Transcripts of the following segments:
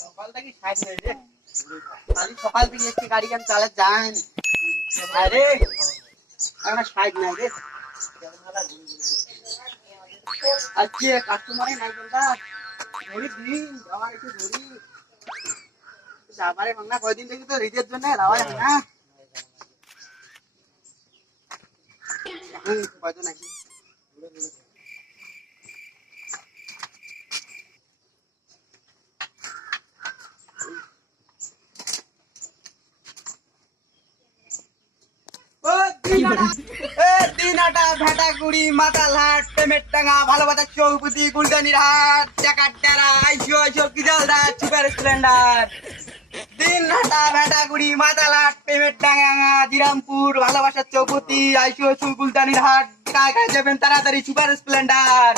সকাল থেকে সাইড নেই রে, খালি সকাল থেকে একটি গাড়ি কেন চালা যান আরে আমার সাইড নাই রে। আজকে কাস্টমারই নাই কোনটা ধরি দিন আমার একটু ধরি যাবারে ভাঙনা কয়দিন থেকে তো রিজের জন্য রাওয়া যায় না কয়দিন নাকি দিনাটা ভেটাগুড়ি মাতালহাট পেমেরটাঙ্গা ভালোবাসার চৌপতি গুলদানির হাট চাকারটারা আইসো আইসো কিজালদা সুপার স্প্লেন্ডার। দিনহাটা ভেটাগুড়ি মাতালহাট পেমেরটাঙ্গা জিরামপুর ভালোবাসার চৌপতি আইসো আইসো গুলদানির হাট কায় কায় যাবেন তাড়াতাড়ি সুপার স্প্লেন্ডার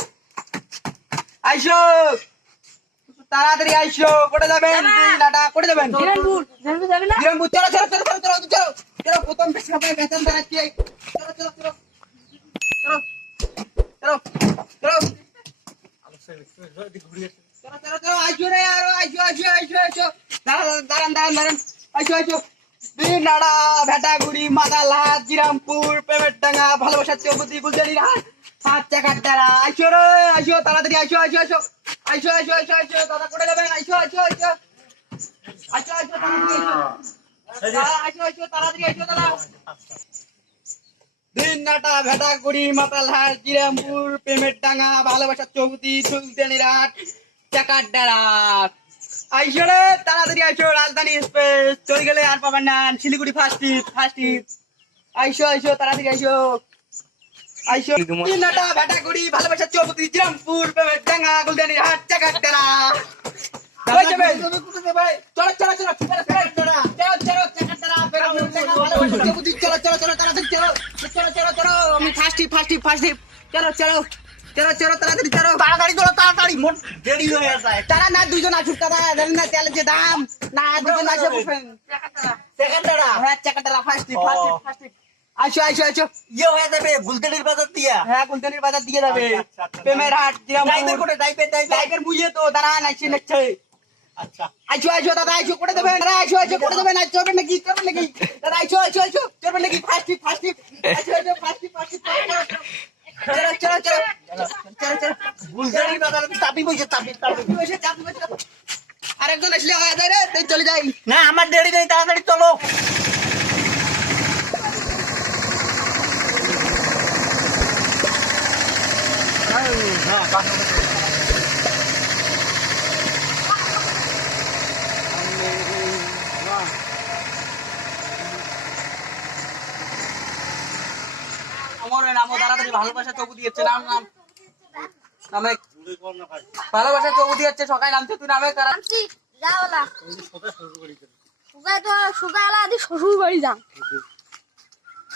আইসো তাড়াতাড়ি আইসো। কোটে যাবেন দিনহাটা কোটে যাবেন জিরামপুর যাবে না জিরামপুর চলো চলো চলো চলো চলো চলো চলো প্রথম সবাই বেতন দাঁড়াচ্ছি চলো চলো চলো চলো চলো চলো চলো চলো চলো আইসো রে আরো আইসো আইসো আইসো আইসো দাঁড়ান দাঁড়ান দাঁড়ান আইসো আইসো দিনাড়া ভেটাগুড়ি মাদালহাট জিরামপুর পেমেরটাঙ্গা ভালোবাসার চৌপতি গুলজারির হাট হাত চাকারটারা আইসো রে আইসো তাড়াতাড়ি আইসো আইসো আইসো আইসো আইসো আইসো আইসো দাদা করে যাবেন আইসো আইসো আইসো আইসো আইসো তাড়াতাড়ি আইসো তাড়াতাড়ি আইসো দাদা। দিনহাটা ভেটাগুড়ি মাতালহাট জিরামপুর পেমেরটাঙ্গা ভালোবাসার চৌপতি গুলজারির হাট চাকারটারা আইসো রে তাড়াতাড়ি আইসো রাজধানী এক্সপ্রেস চলে গেলে আর পাবেন না শিলিগুড়ি ফার্স্ট আইসো আইসো তাড়াতাড়ি আইসো আইসো দিনহাটা ভেটাগুড়ি ভালোবাসার চৌপতি জিরামপুর পেমেরটাঙ্গা গুলজারির হাট চাকারটারা কই যাবেন চলো চলো চলো চলো চলো চাকারটারা পেমেরটাঙ্গা ভালোবাসার চৌপতি চলো চলো চলো তাড়াতাড়ি চলো চলো চলো চলো আমি ফার্স্ট চলো চলো চলো চলো তাড়াতাড়ি চলো তাড়াতাড়ি চলো তাড়াতাড়ি মোট দেরি হয়ে যায় তারা না দুজন আসুক তারা জানেন না তেলের যে দাম না দুজন আসে বুঝবেন চাকারটারা হ্যাঁ চাকারটারা ফার্স্ট আইসো আইসো আইসো ইয়ে হয়ে যাবে গুলতেনির বাজার দিয়া। হ্যাঁ গুলজারির বাজার দিয়ে যাবে প্রেমের হাট ড্রাইভার কোটে ড্রাইভার বুঝিয়ে তো দাঁড়া নাইছে নাইছে আচ্ছা আইসো আইসো দাদা আইসো করে দেবেন দাদা আইসো আইসো করে দেবেন আইসো চলবেন নাকি দাদা আইসো আইসো আইসো চলবেন নাকি ফার্স্ট আইসো আইসো ফার্স্ট চলো চলো চলো চলো চলো গুলতেনির বাজার তাপি বইছে তাপি বসে চাপ বসে আরেকজন আসলে হয়ে যায় রে তুই চলে যাই না আমার দেরি নেই তাড়াতাড়ি চলো। আমার নাম তাড়াতাড়ি ভালোবাসা চৌপতি দিচ্ছে নাম নাম নামে ভালোবাসা চৌপতি দিচ্ছে সকালে নামছে তুই নামে কারণ আনছি যাওলা সুগাই তো সুগাইলা দি শ্বশুর বাড়ি যান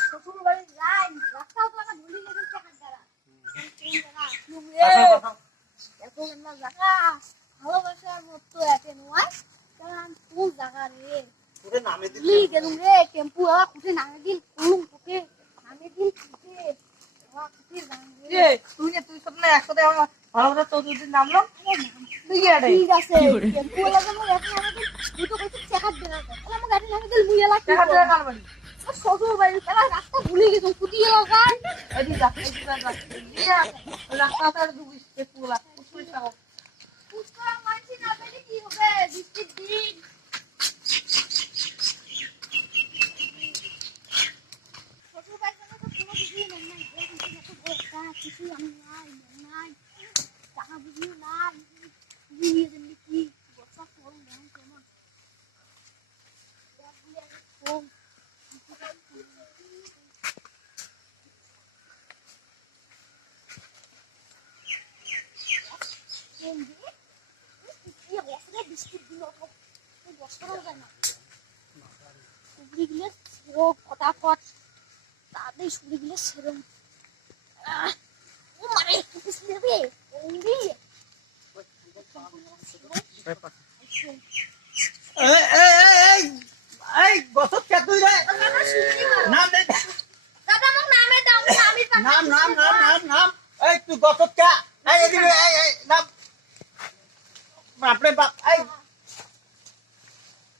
শ্বশুর বাড়ি যাই রাস্তাও তো না ভুলি গেছে চাকারটারা এত না জায়গা ভালোবাসার মতো এতে নয় কারণ কোন জায়গা রে তোরে নামে দিল ভুলি গেলুম রে টেম্পু আলা কুঠে নামে দিল কোন তোকে নামে দিল কুঠে কুঠে জান রে তুই সব না একসাথে আমার ভালোবাসা চৌধুরীর নামলো তুই কি আরে ঠিক আছে টেম্পু আলা যেন এখন আমাদের দুটো কইতে চাকার দেনা তাহলে আমার গাড়ি নামে দিল মুই এলা দেখা যায় কার বাড়ি শ্বশুর বাড়ি তারা রাস্তা ভুলে গেছো কুটি এলা গান এদিকে যা রাস্তাটা দুই স্টেপগুলা উঠে যাও পুষ্করা মানছি না পেলে কি হবে বৃষ্টির দিন শ্বশুর বাড়ি তো কোনো কিছুই নাই এখন তো বোকা কিছু আমি নাই টাকা বুঝিও নাই বুঝিয়ে দেন কি বর্ষা করুন কেমন কম বৃষ্টির দিন বস্তাও যায় না সুগড়ি গিলে ফটাফট তাড়াতাড়ি সুগড়ি গিলে সেরম ও মানে রে ওঙ্গি এই গছত কে তুই রে নাম দে দাদা মোক নামে দাও আমি নাম এই তুই গছত কে এই এদিকে এই নাম বাপরে বাপ এই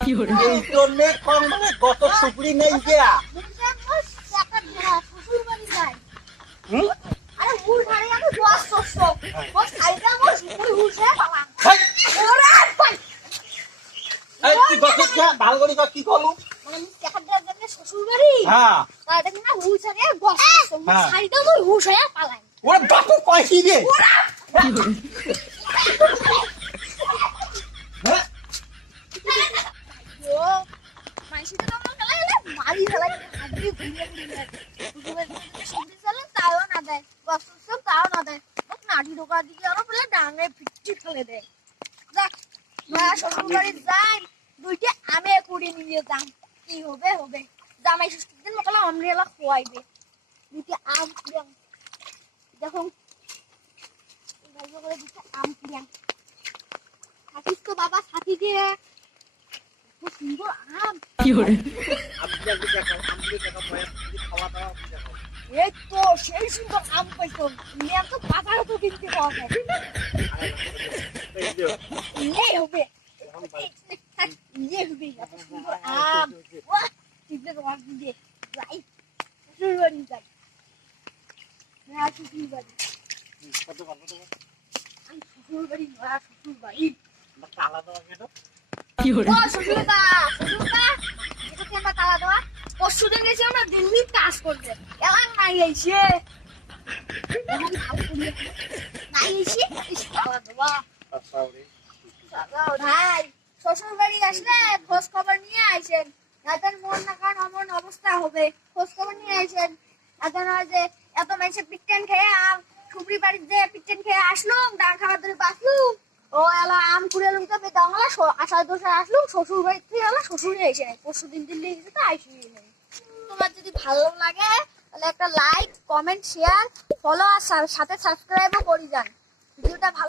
এই জন্যে কম মানে কত সুপুরি নেই গিয়া বুঝলে মোর টাকা ধরা শ্বশুর বাড়ি যাই হুম আরে হুল ধারে আমি দোয়াস করছো মোর সাইডে মোর সুপুরি হুলছে বাবা হাই ওরে ভাই এই তুই বসে যা ভালো করে কি করলু মানে আমি টাকা দেওয়ার জন্য শ্বশুর বাড়ি হ্যাঁ তাহলে কিনা হুলছে রে দোয়াস করছো মোর হ্যাঁ। সাইডে মোর হুলছে পালাই ওরে বাপু কইছি রে হ্যাঁ ও মাইসিটা তো আমার গেলে মারি ফেলাই হাড্ডি ঘুরিয়ে ঘুরিয়ে সবজি চালে তাও না দেয় বস্তু সব তাও না দেয় ও নাড়ি ঢোকা দিকে আরো বলে ডাঙে ফিটটি ফেলে দেয় দেখ মা শ্বশুর বাড়ি যাই দুইটা আমে কুড়ি নিয়ে যাম কি হবে হবে জামাই ষষ্ঠীর দিন মকলা অমরেলা খোয়াইবে দুইটা আম কুড়াম দেখুন ভালো করে দুইটা আম কুড়াম থাকিস তো বাবা সাথী দিয়ে খুব সুন্দর আম এই তো সেই সুন্দর আম পাইছো নিয়ে তো বাজারে তো কিনতে পাওয়া যায় নিয়ে হবে নিয়ে হবে এত সুন্দর আম বাহ চিন্তা তোমার দিদি যাই শ্বশুর বাড়ি যাই হ্যাঁ শ্বশুর বাড়ি আমি শ্বশুর বাড়ি নয়া শ্বশুর বাড়ি ও শ্বশুরদা শ্বশুরদা এটা কি আমরা তালা দেওয়া পরশুদিন গেছি আমরা দিল্লি কাজ করতে এলাম নাই এসে নাই এসে তালা দেওয়া ভাই শ্বশুর বাড়ি আসলে খোঁজ খবর নিয়ে আইসেন এখন মন না কারণ অমন অবস্থা হবে খোঁজ খবর নিয়ে আইসেন এখন হয় যে এত মানুষে পিকটেন খেয়ে আম সুপুরি বাড়ির যে পিকটেন খেয়ে আসলুম ডান খাবার ধরে বাঁচলুম ও এলা আম কুড়ে লুম তো বেদাংলা আষাঢ় দোষে আসলুম শ্বশুর বাড়ি থেকে এলা শ্বশুরে এসে নেই পরশু দিন দিল্লি গেছে তো আইসি নেই তোমার যদি ভালো লাগে তাহলে একটা লাইক কমেন্ট শেয়ার ফলো আর সাথে সাবস্ক্রাইবও করে যান ভিডিওটা ভালো